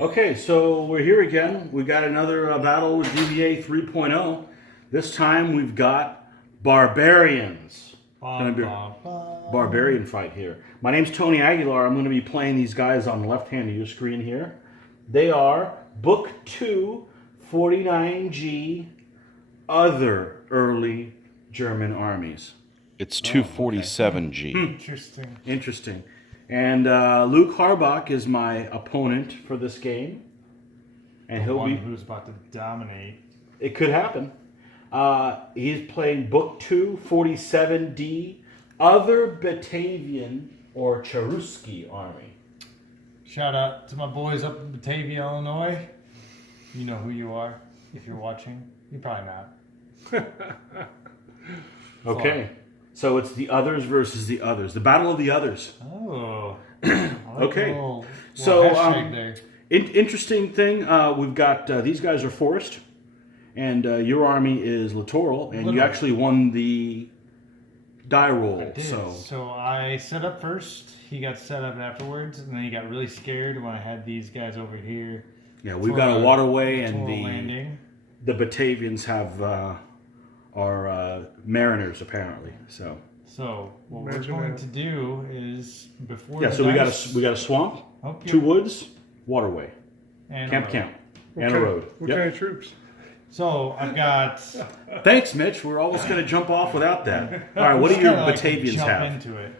Okay, so we're here again. We got another battle with DBA 3.0. This time we've got Barbarians. Gonna be a Barbarian fight here. My name's Tony Aguilar. I'm going to be playing these guys on the left hand of your screen here. They are Book 2, 49G, Other Early German Armies. It's 247G. Interesting. And Luke Harbach is my opponent for this game, and he'll be who's about to dominate. It could happen. He's playing Book 2, 47D, Other Batavian or Cherusci Army. Shout out to my boys up in Batavia, Illinois. You know who you are if you're watching. You're probably not. Okay. So it's the others versus the others. The battle of the others. Oh. Okay. Little So hashtag there. interesting thing. We've got these guys are forest, and your army is littoral, and you actually won the die roll. I did. So I set up first. He got set up afterwards, and then he got really scared when I had these guys over here. Yeah, we've got a waterway, and landing. the Batavians have are mariners apparently. So what we're going to do is before. Yeah. So we got a swamp, two woods, waterway, and camp, and a road. What kind of troops? So I've got. Thanks, Mitch. We're almost going to jump off without that. All right. What do your Batavians have? Into it.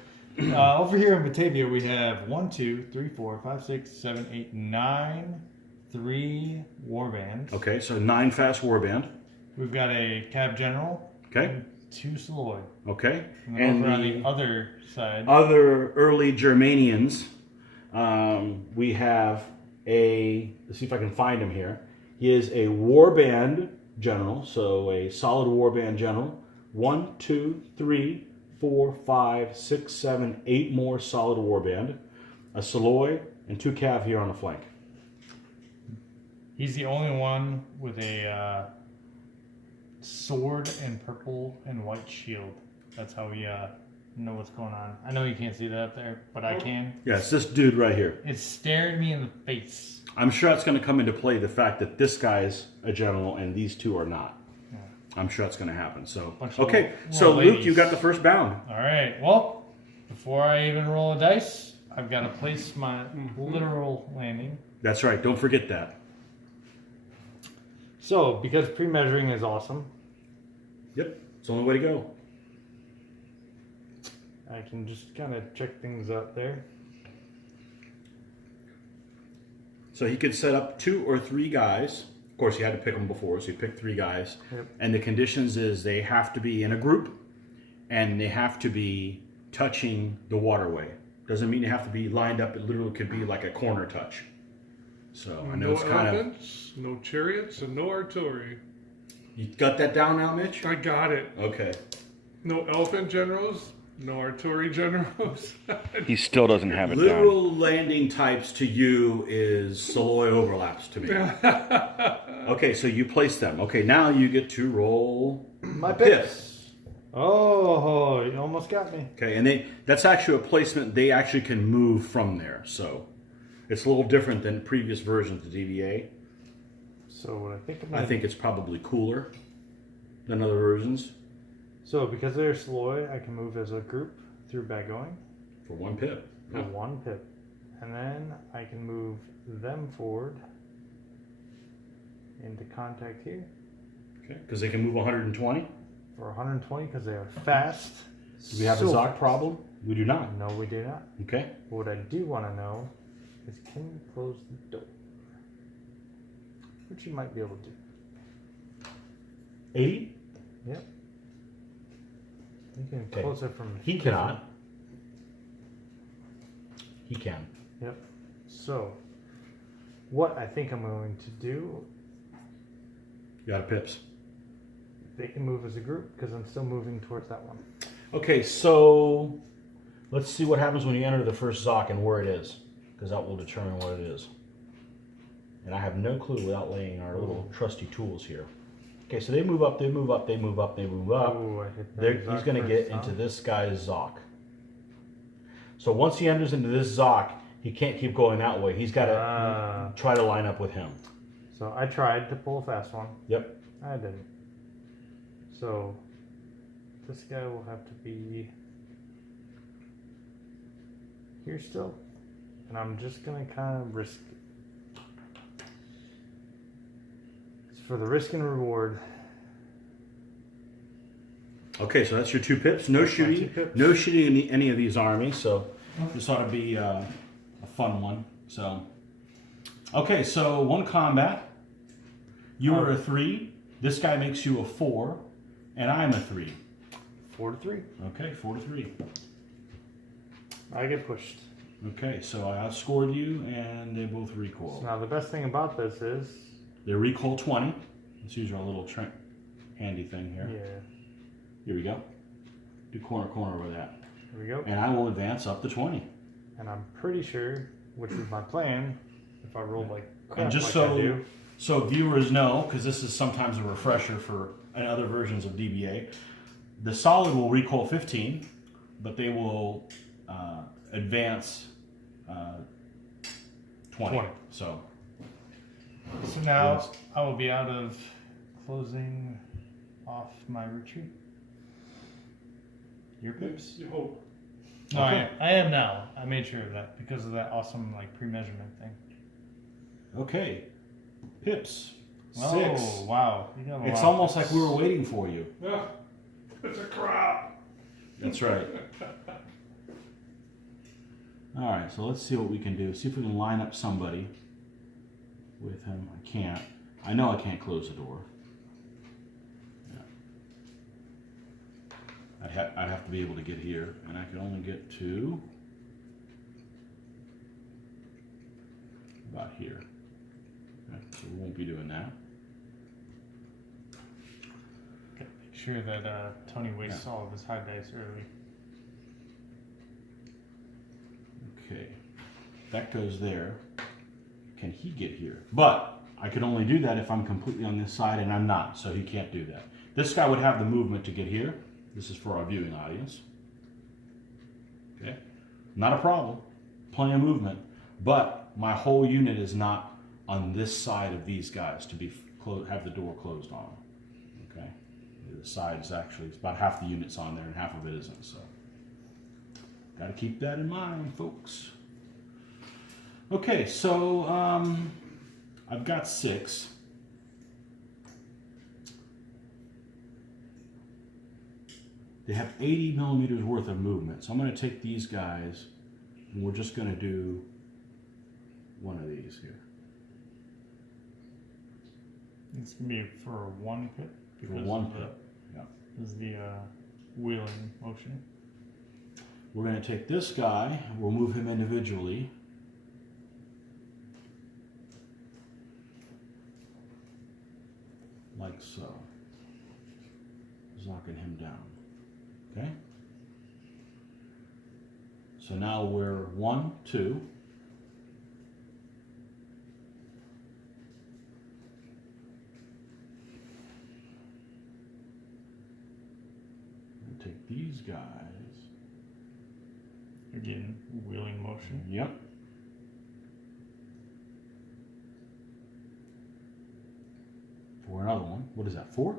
Over here in Batavia, we have 1, 2, 3, 4, 5, 6, 7, 8, 9, 3 warbands. Okay, so 9 fast warband. We've got a cab general. Okay. And 2 Saloy. Okay. And over on the other side. Other early Germanians. We have a. Let's see if I can find him here. He is a warband general, so a solid warband general. 1, 2, 3, 4, 5, 6, 7, 8 more solid warband. A Saloy and 2 cav here on the flank. He's the only one with a sword and purple and white shield. That's how we know what's going on. I know you can't see that up there, but I can. Yeah, it's this dude right here. It's staring me in the face. I'm sure that's going to come into play, the fact that this guy's a general and these two are not. Yeah. I'm sure that's going to happen. So okay, so Luke, you got the first bound. All right. Well, before I even roll a dice, I've got to place my literal landing. That's right. Don't forget that. So, because pre-measuring is awesome. Yep. It's the only way to go. I can just kind of check things out there. So he could set up 2 or 3 guys. Of course, he had to pick them before, so he picked 3 guys. Yep. And the conditions is they have to be in a group, and they have to be touching the waterway. Doesn't mean they have to be lined up. It literally could be like a corner touch. So I know No it's kind elephants, no chariots, and no artillery. You got that down now, Mitch? I got it. Okay. No elephant generals, no artillery generals. He still doesn't have it down. Literal landing types to you is Saloy overlaps to me. Okay, so you place them. Okay, now you get to roll My pips. Oh, you almost got me. Okay, and that's actually a placement they actually can move from there. So it's a little different than previous versions of DBA. So what I think it's probably cooler than other versions. So because they're Saloy, I can move as a group through bad going. For 1 pip. For 1 pip. And then I can move them forward into contact here. Okay, because they can move 120. For 120 because they are fast. Do we have a Zoc problem? We do not. No, we do not. Okay. But what I do want to know is can you close the door? Which you might be able to do. 80? Yep. You can Okay. close it from He cannot. He can. Yep. So, what I think I'm going to do, You got a pips. they can move as a group because I'm still moving towards that one. Okay, so let's see what happens when you enter the first Zoc and where it is, because that will determine what it is. And I have no clue without laying our little trusty tools here. Okay, so they move up, they move up, they move up, they move up. Ooh, I hit that He's going to get into this guy's Zoc. So once he enters into this Zoc, He can't keep going that way. He's got to try to line up with him. So I tried to pull a fast one. Yep. I didn't. So this guy will have to be here still. And I'm just going to kind of risk it. It's for the risk and reward. Okay, so that's your 2 pips. No That's my shooting. 2 pips. No shooting in any of these armies. So this ought to be a fun one. So, okay, so 1 combat. You are a 3. This guy makes you a 4, and I'm a 3. 4 to 3. Okay, 4 to 3. I get pushed. Okay, so I outscored you, and they both recoil. So now the best thing about this is, They recoil 20. Let's use our little handy thing here. yeah, Here we go. Do corner with that. here we go. And I will advance up to 20. And I'm pretty sure, which is my plan, if I roll like crap And just like I do, so viewers know, because this is sometimes a refresher for other versions of DBA, the solid will recoil 15, but they will advance 20. 20. So So now I will be out of closing off my retreat. Your pips? You hope. No, Okay. I am now. I made sure of that because of that awesome like pre-measurement thing. okay, pips. Oh 6. wow! You got a It's lot. almost like we were waiting for you. Yeah, it's a crap. That's right. All right, so let's see what we can do. See if we can line up somebody with him. I can't. I know I can't close the door. Yeah. I'd have to be able to get here, and I can only get to about here. Okay, so we won't be doing that. Make sure that Tony wastes all of his high dice early. Okay, that goes there. Can he get here? But I could only do that if I'm completely on this side, and I'm not, so he can't do that. This guy would have the movement to get here. This is for our viewing audience. Okay, not a problem. Plenty of movement, but my whole unit is not on this side of these guys to be have the door closed on them. Okay, the side is actually, it's about half the unit's on there and half of it isn't. So. Got to keep that in mind, folks. Okay, so I've got 6. They have 80 millimeters worth of movement. So I'm going to take these guys, and we're just going to do one of these here. It's gonna be for 1 pip For because 1 of pip. Yeah. is the wheeling motion. We're going to take this guy, we'll move him individually. Like so. Knocking him down. Okay? So now we're 1, 2. And take these guys. Again, wheeling motion. Yep. For another one. What is that? 4?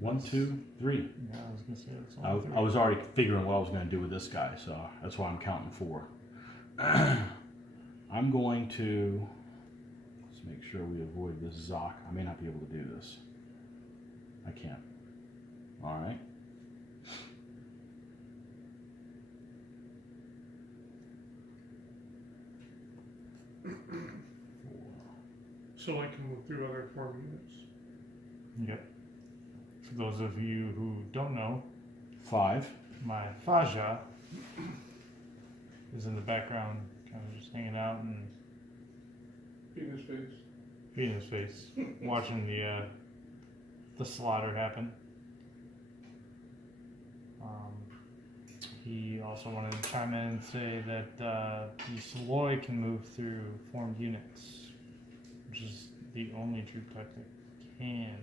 1, 2, 3. Yeah, I was gonna say that's I, all. 3. I was already figuring what I was going to do with this guy, so that's why I'm counting 4. I'm going to, let's make sure we avoid this Zoc. I may not be able to do this. I can't. All right. So I can move through other 4 units. Yep. For those of you who don't know, 5. my Faja is in the background, kind of just hanging out and Penis face. beating his face, watching the slaughter happen. He also wanted to chime in and say that the Soloi can move through formed units, which is the only troop type that can,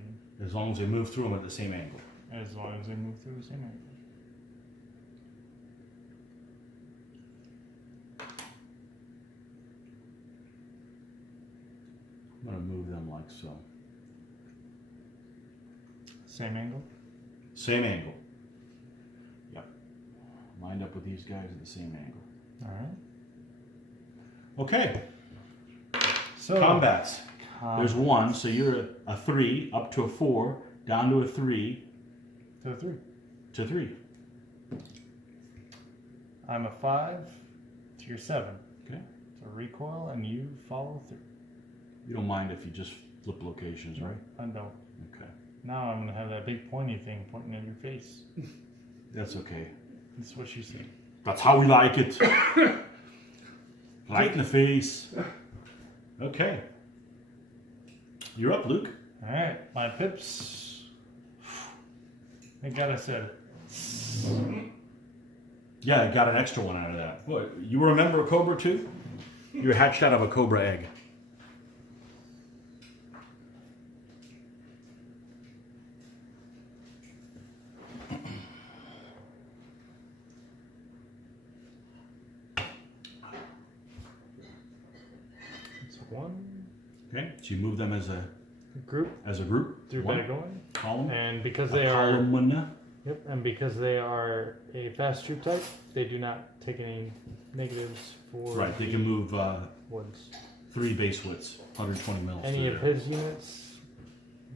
As long as they move through them at the same angle. as long as they move through the same angle. I'm going to move them like so. Same angle. Same angle. Yep. Lined up with these guys at the same angle. All right. Okay. So Combats. There's 1, so you're a 3, up to a 4, down to a 3, to a 3. to 3. I'm a 5 to your 7. Okay. So recoil, and you follow through. You don't mind if you just flip locations, right? I don't. Okay. Now I'm gonna have that big pointy thing pointing at your face. That's okay. That's what she said. That's how we like it. Right in the face. Okay. You're up, Luke. All right, my pips. Thank God I said it. Yeah, I got an extra one out of that. What? You were a member of Cobra too? You were hatched out of a Cobra egg. It's 1 Okay, so you move them as a group group. through One going, column. and because A they are column. and because they are a fast troop type, they do not take any negatives for Right, they the can move woods. 3 base widths, 120 mils. Any through of there. his units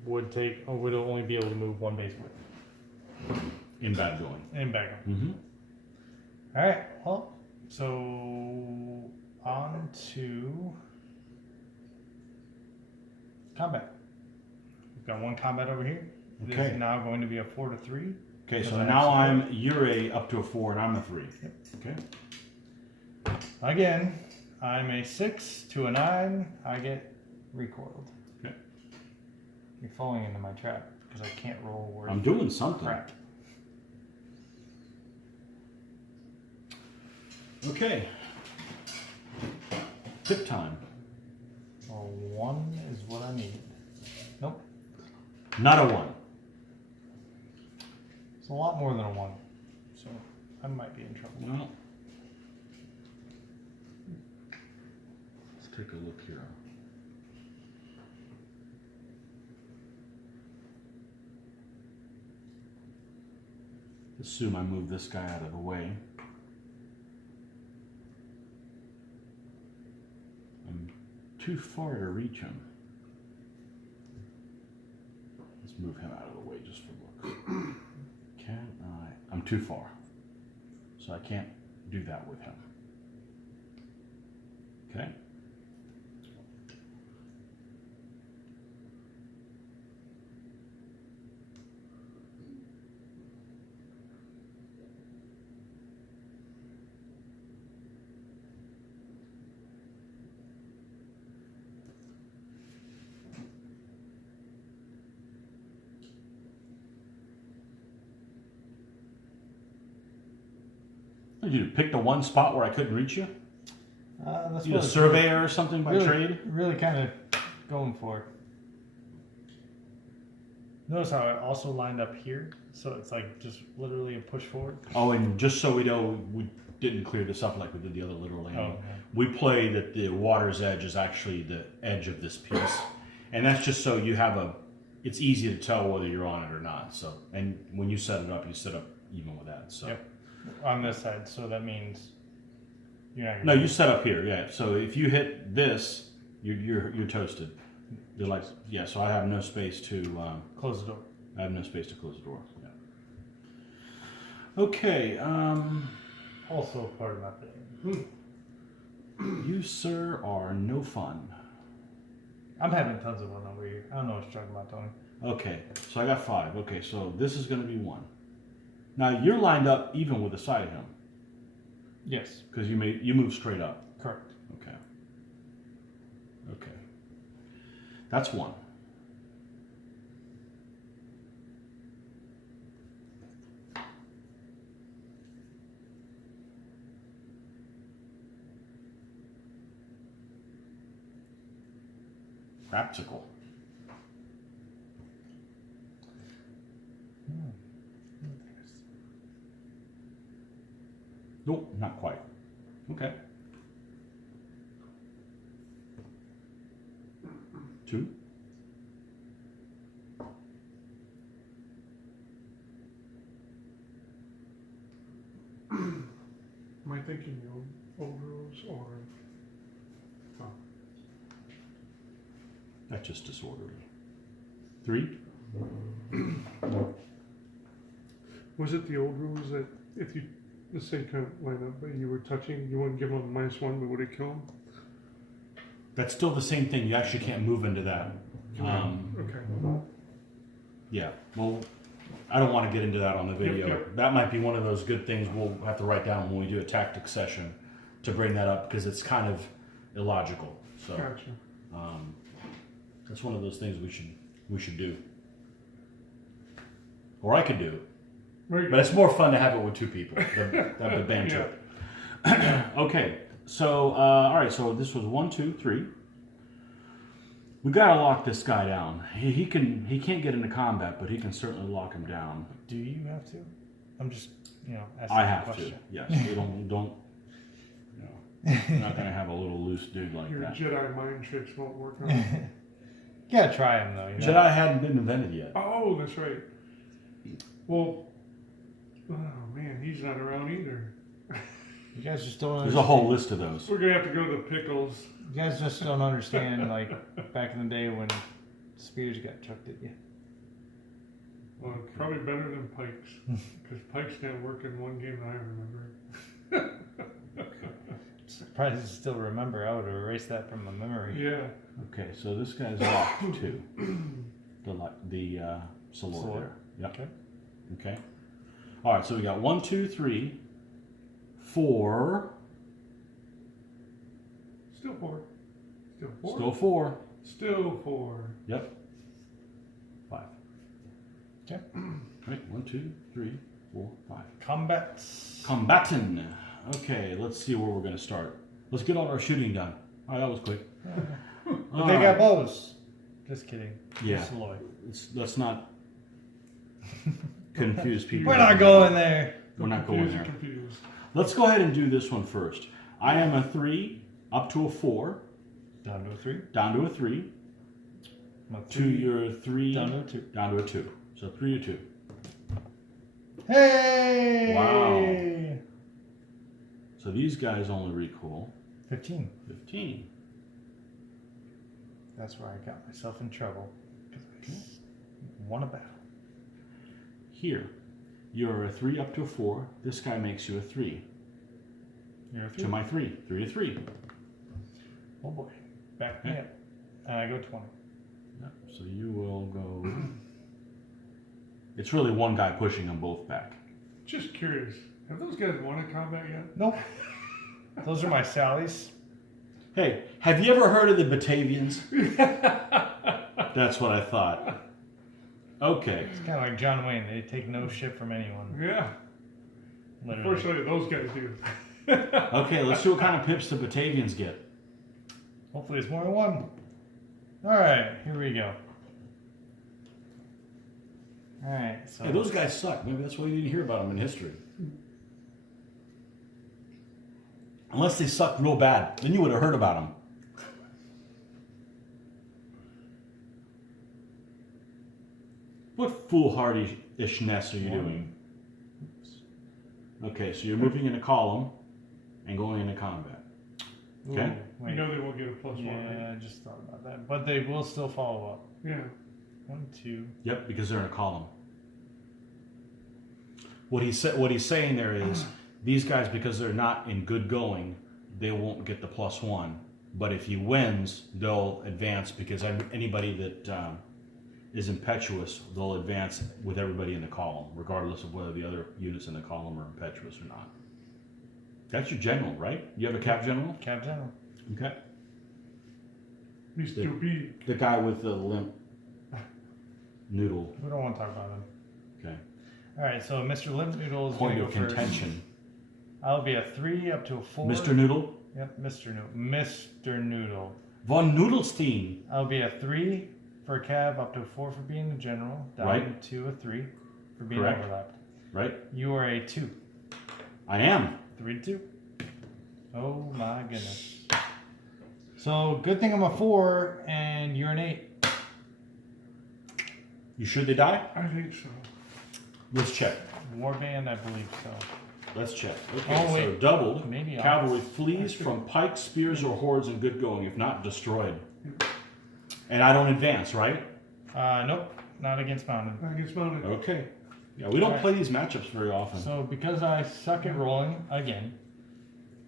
would only be able to move 1 base width In bad going. and back up. Mm-hmm. All right. Well, so on to combat. We've got 1 combat over here. It Okay. is now going to be a 4 to 3. Okay, Because so I now have you're a up to a 4 and I'm a 3. Yep. Okay. Again, I'm a 6 to a 9. I get recoiled. Okay. You're falling into my trap because I can't roll worth I'm doing something. crap. Okay. Tip time. Well, 1 is what I need. Nope. Not a 1. It's a lot more than a 1. So I might be in trouble. Well, let's take a look here. Assume I move this guy out of the way. I'm too far to reach him. Let's move him out of the way just for looks. Can I? I'm too far. So I can't do that with him. Okay. Did you pick the one spot where I couldn't reach you? That's You what a it's surveyor or something by really, trade? Really kind of going for it. Notice how I also lined up here, so it's like just literally a push forward. Oh, and just so we know, we didn't clear this up like we did the other literal landing. Oh, okay. We play that the water's edge is actually the edge of this piece, and that's just so you have a. It's easy to tell whether you're on it or not. So, and when you set it up, you set up even with that. So. Yep. On this side, so that means you're not. No, you set up here, yeah. So if you hit this, you're toasted. You're like, yeah. So I have no space to Close the door. I have no space to close the door. Yeah. Okay. Also part of my thing. You sir are no fun. I'm having tons of fun over here. I don't know what you're talking about, Tony. Okay. So I got 5. Okay. So this is going to be 1. Now you're lined up even with the side of him Yes, because you move straight up. correct. Okay. Okay. That's 1. Practical. Nope, not quite. Okay. 2. Am I thinking old rules or? Oh, That's just disorderly. 3. was it the old rules that if you, let's say, kind of line up, but you were touching, you wouldn't give them a -1, but would it kill them? That's still the same thing. You actually can't move into that. Okay. Yeah. Well, I don't want to get into that on the video. Yep. That might be one of those good things we'll have to write down when we do a tactics session to bring that up because it's kind of illogical. So Gotcha. that's one of those things we should do, or I could do. Very But good. it's more fun to have it with 2 people. The banter. Okay. So all right. So this was 1, 2, 3. We gotta lock this guy down. He can't get into combat, but he can certainly lock him down. Do you have to? I'm just, asking I a have question. to. Yes. We don't. You're not gonna have a little loose dude like Your that. Jedi mind tricks won't work on it. You gotta try him though. Jedi hadn't been invented yet. Oh, that's right. Well, oh man, he's not around either. You guys just don't. There's a whole list of those. We're gonna have to go to the pickles. You guys just don't understand, like back in the day when spears got chucked at you. Well, probably better than pikes, because pikes can't work in one game that I remember. Surprised you still remember. I would have erased that from my memory. Yeah. Okay, so this guy's locked too. The Salor Salor. there. Yep. Okay. Okay. All right, so we got 1, 2, 3, 4. Still 4. Still 4. Still 4. Still 4. Yep. 5. Okay. Right. 1, 2, 3, 4, 5. Combat. Combatin. Okay, let's see where we're going to start. Let's get all our shooting done. All right, that was quick. But they got bows. Just kidding. Yeah. Just Aloy. Let's not confuse people. We're not going there. We're not going there. Confused. Let's go ahead and do this one first. I am a 3 up to a 4, Down to a 3. down to a 3, I'm a to 3. your 3, Down to a 2. down to a 2. So 3 to 2. Hey! Wow. So these guys only recoil 15. 15. That's where I got myself in trouble. Because I won a battle. Here, you're a 3 up to a 4. This guy makes you a 3. You're a 3. To my 3. 3 to 3. Oh boy. Back me Okay. up. And I go 20. Yep. So you will go. It's really one guy pushing them both back. Just curious. Have those guys won a combat yet? Nope. Those are my Sallies. Hey, have you ever heard of the Batavians? That's what I thought. Okay. It's kind of like John Wayne. They take no shit from anyone. Yeah. Literally. Unfortunately, those guys do. Okay, let's see what kind of pips the Batavians get. Hopefully it's more than one. Alright, here we go. Alright, so... Hey, those guys suck. Maybe that's why you didn't hear about them in history. Unless they suck real bad, then you would have heard about them. What foolhardishness are you doing? Okay, so you're moving in a column and going into combat. Okay? Ooh, wait. You know they won't get a +1, Yeah, right? I just thought about that. But they will still follow up. Yeah. 1, 2... Yep, because they're in a column. What he's saying there is these guys, because they're not in good going, they won't get the +1. But if he wins, they'll advance because anybody that is impetuous, they'll advance with everybody in the column, regardless of whether the other units in the column are impetuous or not. That's your general, right? You have a cap general? Cap General. Okay. He's too big. The guy with the limp noodle. We don't want to talk about them. Okay. Alright, so Mr. Limp Noodle is Point going of to go first. contention. I'll be a 3 up to a 4. Mr. Noodle? Yep, Mr. Noodle. Mr. Noodle. Von Noodlestein. I'll be a 3 for a cab, up to a 4 for being a general, down Right. to a 3 for being Correct. overlapped. Right? You are a 2. I am. 3 to 2. Oh my goodness. So good thing I'm a 4 and you're an 8. You sure they die? I think so. Let's check. Warband, I believe so. Let's check. Okay, Oh, so wait. doubled. Maybe Cavalry flees from pikes, spears, or hordes in good going. If not, destroyed. And I don't advance, right? Nope, not against mounted. I guess mounted. Okay. Yeah, we don't Alright. play these matchups very often. So because I suck at rolling again,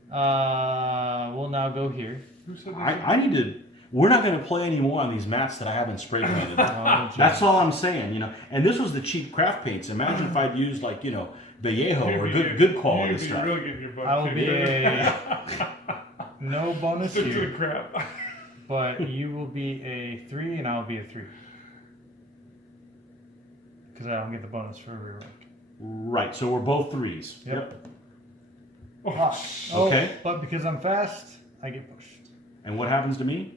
we'll now go here. Who said this? I need to. We're not going to play anymore on these mats that I haven't spray painted. That's all I'm saying, you know. And this was the cheap craft paints. Imagine if I'd used like, you know, Vallejo or good quality You'd be stuff. really getting your butt I will be kicked. no bonus Stick to the here, crap. but you will be a 3 and I'll be a 3. Because I don't get the bonus for every rank. Right. So we're both 3s. Yep. Oh, Okay. But because I'm fast, I get pushed. And what happens to me?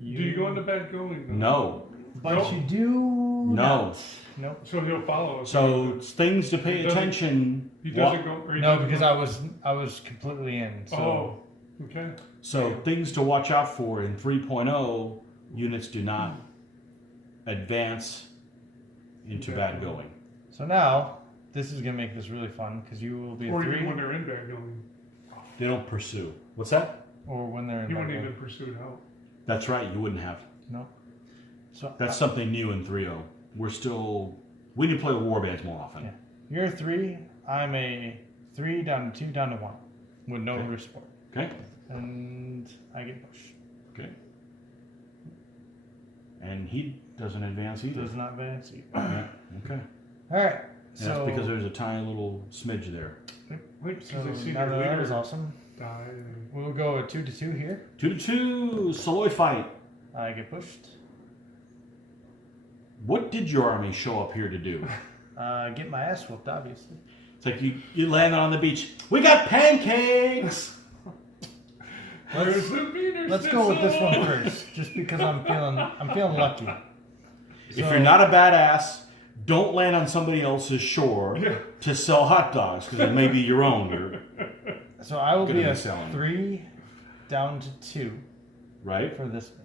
do you go into bad going? though? No. But No. you do. No. not. Nope. So he'll follow us. So it's things to pay He doesn't- attention. he doesn't go. Or he No, doesn't because go- I was completely in. So Oh, okay. So things to watch out for in 3.0, units do not advance into bad going. So now this is gonna make this really fun because you will be a Or 3, even when they're in bad going, They don't pursue. What's that? or when they're in he bad wouldn't going. even pursue help. That's right, you wouldn't have. No. So That's something new in 3.0. We need to play with warbands more often. Yeah. You're a 3. I'm a 3 down to 2 down to 1 with no Okay. risk support, Okay? and I get pushed. Okay. And he doesn't advance either. Does not advance either. Yeah, okay. All right. And So that's because there's a tiny little smidge there. Wait, so because I see now their that leader is awesome. die. And We'll go a 2 to 2 here. 2-2, Saloy fight. I get pushed. What did your army show up here to do? Get my ass whooped, obviously. It's like you landed on the beach. We got pancakes! Where's the Wiener Let's go with this Schnitzel? one first, just because I'm feeling lucky. If you're not a badass, don't land on somebody else's shore Yeah. to sell hot dogs because it may be your own. You're, So I will Gonna be be a selling. 3 down to 2 right? for this one.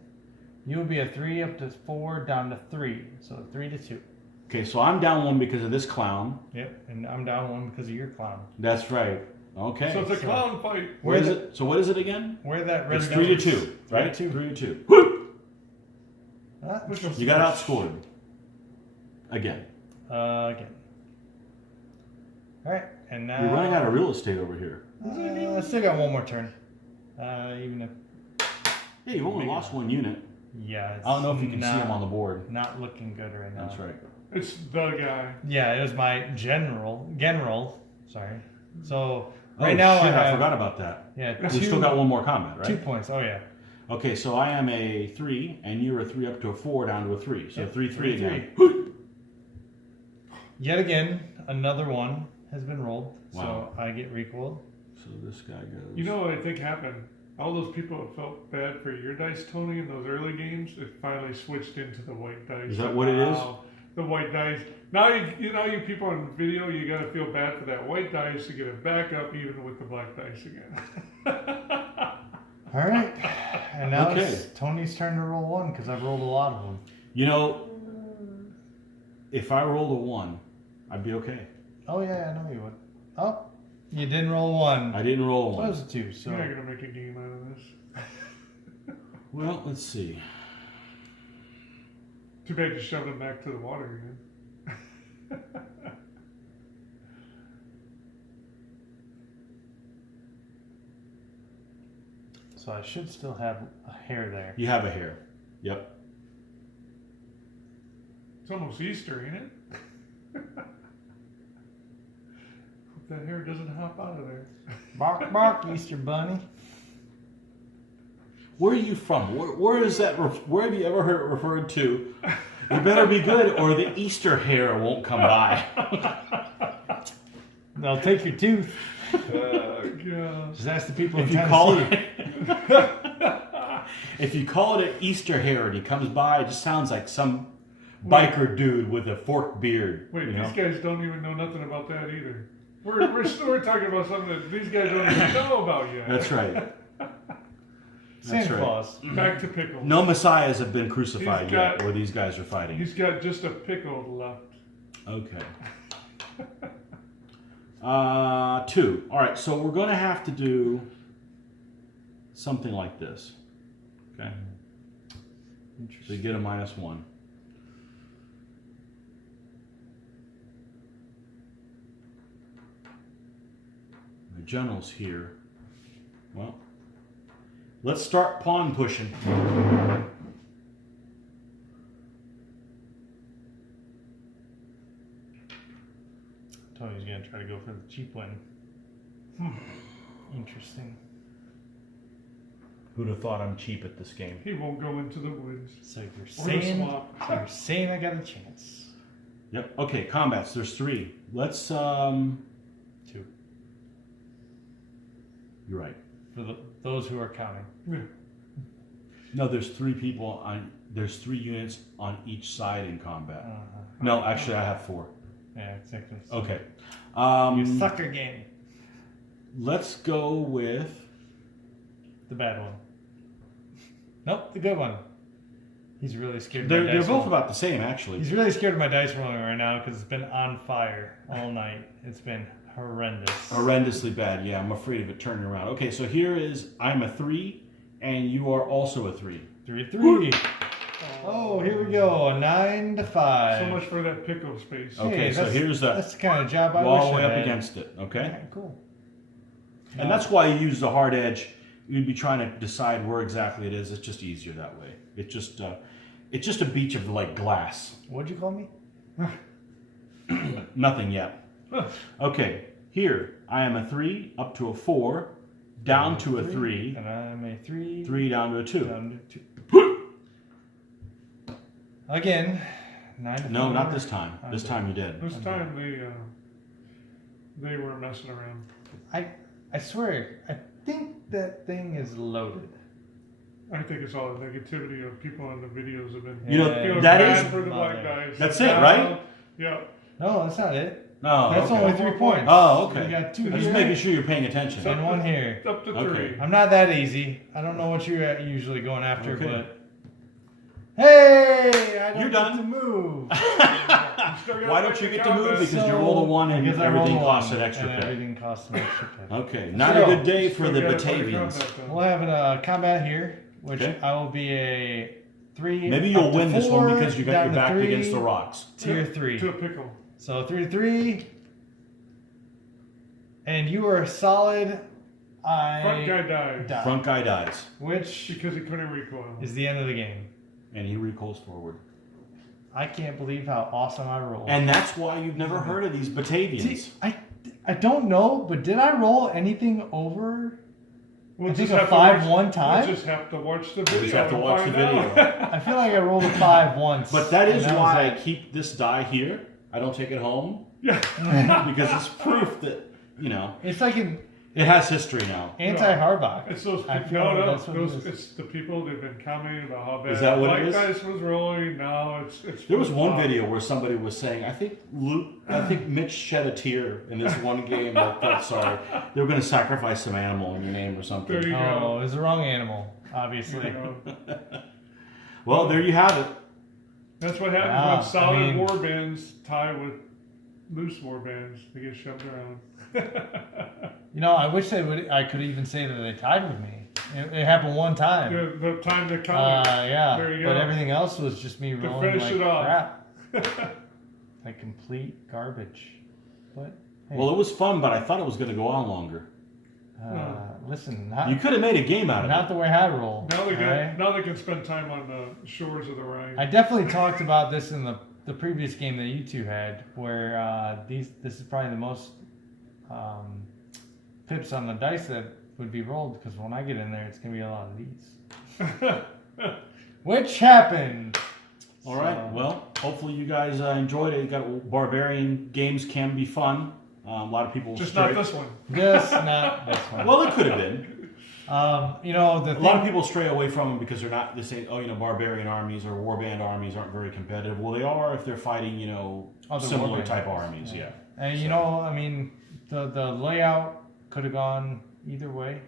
You will be a 3 up to 4 down to 3. So 3 to 2. Okay, so I'm down 1 because of this clown. Yep, and I'm down 1 because of your clown. That's right. Okay. So it's a clown fight. Where is it? So what is it again? Where that red It's 3 to 2, 3 to right? 2. 3 to 2. Woo! Ah, Which one's You got worse? outscored. Again. again. All right, and now You're running out of real estate over here. I still got 1 more turn. Even if Yeah, you've only lost 1 unit. yeah, it's I don't know if you can see not- him on the board. Not looking good right now. That's right. It's the guy. Yeah, it was my general. Sorry. So Oh, right now shit, I I have forgot about that. yeah We still got 1 more combat, right? 2 points. Oh yeah. Okay, so I am a 3, and you're a 3 up to a 4 down to a 3. So Yep, 3-3 again. Yet again, another 1 has been rolled, Wow. so I get recoiled. So this guy goes. You know what I think happened? All those people that felt bad for your dice, Tony, in those early games, it finally switched into the white dice. Is that what it is? Now, the white dice. Now you people on video, you got to feel bad for that white dice to get it back up, even with the black dice again. All right, and now Okay. it's Tony's turn to roll 1 because I've rolled a lot of them. You know, if I rolled a 1, I'd be okay. Oh yeah, I know you would. Oh, you didn't roll 1. I didn't roll a So it 1. was a 2. So You're not gonna make a game out of this. Well, let's see. Too bad you shoved him back to the water again. so I should still have a hair there. You have a hair. Yep. It's almost Easter, ain't it? Hope that hair doesn't hop out of there. Bark, bark, Easter Bunny. Where are you from? Where is that? Where have you ever heard it referred to? You better be good, or the Easter hare won't come by. They'll take your tooth. Oh, God. Just ask the people If in you call Tennessee. it, if you call it an Easter hare and he comes by, it just sounds like some biker dude with a forked beard. Wait, you know? these guys don't even know nothing about that either. We're talking about something that these guys don't even know about yet. That's right. Santa right. Claus. Back to pickles. No messiahs have been crucified He's yet, got- where these guys are fighting. He's got just a pickle left. Okay. 2. All right, so we're going to have to do something like this. Okay. So you get a -1. The general's here. Well, let's start pawn pushing. Tony's gonna try to go for the cheap win. Interesting. Who'd have thought I'm cheap at this game? He won't go into the woods. So you're Or the saying, swamp. I got a chance. Yep. Okay, combats. There's 3. Let's 2 You're right. for those who are counting. Yeah. No, there's 3 people on. There's 3 units on each side in combat. Uh-huh. No, actually, I have 4. Yeah, exactly. Okay. You sucker game. Let's go with. The bad one. Nope, the good one. He's really scared of They're my dice both roll. about the same, actually. He's really scared of my dice rolling right now because it's been on fire all night. It's been horrendous. Horrendously bad. Yeah, I'm afraid of it turning around. Okay, so here is I'm a 3, and you are also a 3. 3-3. Oh, here we go. A 9 to 5. So much for that pickle space. Okay, Hey, so that's- here's the That's the kind of job I all wish the way I up had. against it. Okay, Yeah, cool. and that's why you use the hard edge. You'd be trying to decide where exactly it is. It's just easier that way. It's just a beach of like glass. What'd you call me? Nothing yet. Okay, here I am a 3 up to a 4, down to a 3, And I'm a 3. 3 down to a 2. Down to 2. Again, 9 to 5. No, not this time. This time you did. This time they were messing around. I swear, I think that thing is loaded. I think it's all the negativity of people on the videos have been You know, feeling that bad is- for the black guys. That's it, right? Yeah. No, that's not it. No, That's okay. only 3 points. Oh, okay. You got 2 I'm here just making sure you're paying attention. and 1 here. Up to Okay. 3. I'm not that easy. I don't know what you're usually going after, Okay. but hey, I don't You're get done. to move. Why don't you get to move? Because you rolled a 1 and Because I everything rolled a costs 1 an extra and pay. everything costs an extra pay. Okay, not So, a good day for the Still gotta play Batavians. combat, though. We'll have a combat here, which Okay. I will be a 3. Maybe up you'll to win this one 4, because you got down your to back 3, against the rocks. Tier 3. To a pickle. So 3 to 3. And you are solid. Front guy I died die. Front guy dies, Which because he couldn't recoil. is the end of the game. and he recoils forward. I can't believe how awesome I rolled. And that's why you've never heard of these Batavians. See, I don't know, but did I roll anything over? We'll I think just a have to 5 watch- one time? We'll just have to watch the We video. just have to and watch the find video. out. I feel like I rolled a 5 once. But that is and was why I like, keep this die here. I don't take it home Yeah. because it's proof that, you know, it's like an it has history now. anti-Hardbach. It's those I people. feel No, that's what it those, is. it's the people that've been commenting about how bad Is that what Black it is? Dice was rolling. Now it's. There was one fun. video where somebody was saying, I think Mitch shed a tear in this one game. I felt sorry. They were going to sacrifice some animal in your name or There something. you Oh, go. it was the wrong animal, obviously. You know, Well, there you have it. that's what happens Yeah, when solid I mean- war bands tie with loose war bands. They get shoved around. You know, I wish they would. I could even say that they tied with me. It happened one time. The time to come. Yeah, There you but go. everything else was just me rolling finish like it off. crap. Like complete garbage. But hey, Well, it was fun, but I thought it was going to go on longer. listen, You could have made a game out of not it. the way I roll. Now they alright? now they can spend time on the shores of the Rhine. I definitely talked about this in the previous game that you two had, where this is probably the most pips on the dice that would be rolled, because when I get in there, it's gonna be a lot of these. Which happened. All right. So- Well, hopefully you guys enjoyed it. You got Barbarian games can be fun. A lot of people Just stray- not this one. Just not this one. Well, it could have been. You know, the A thing, lot of people stray away from them because they're not. They say, "Oh, barbarian armies or warband armies aren't very competitive." Well, they are if they're fighting, Other similar warband type armies. armies. Yeah. and you know, I mean, the layout could have gone either way.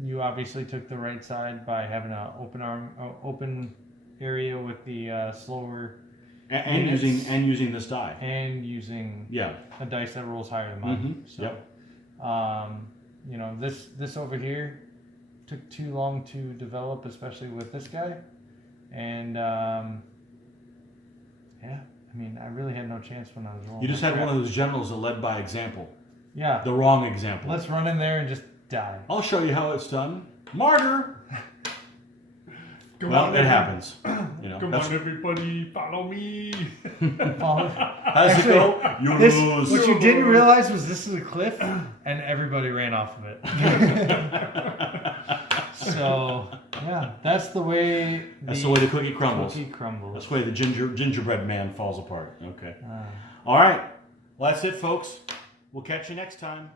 You obviously took the right side by having an open area with the slower, and using this die. and using Yeah. a dice that rolls higher than mine. Mhm. So, Yep. you know, this over here took too long to develop, especially with this guy, and yeah, I mean, I really had no chance when I was rolling. You just my had crap. one of those generals that led by example. Yeah. The wrong example. Let's run in there and just die. I'll show you how it's done. Martyr. Come Well, on, it happens. You know. Come That's, on, everybody, follow me. how does it Actually, go? You lose. What you didn't realize was this is a cliff, and everybody ran off of it. So yeah, that's the way. That's the way the cookie crumbles. Cookie crumbles. That's the way the gingerbread man falls apart. Okay. All right. Well, that's it, folks. We'll catch you next time.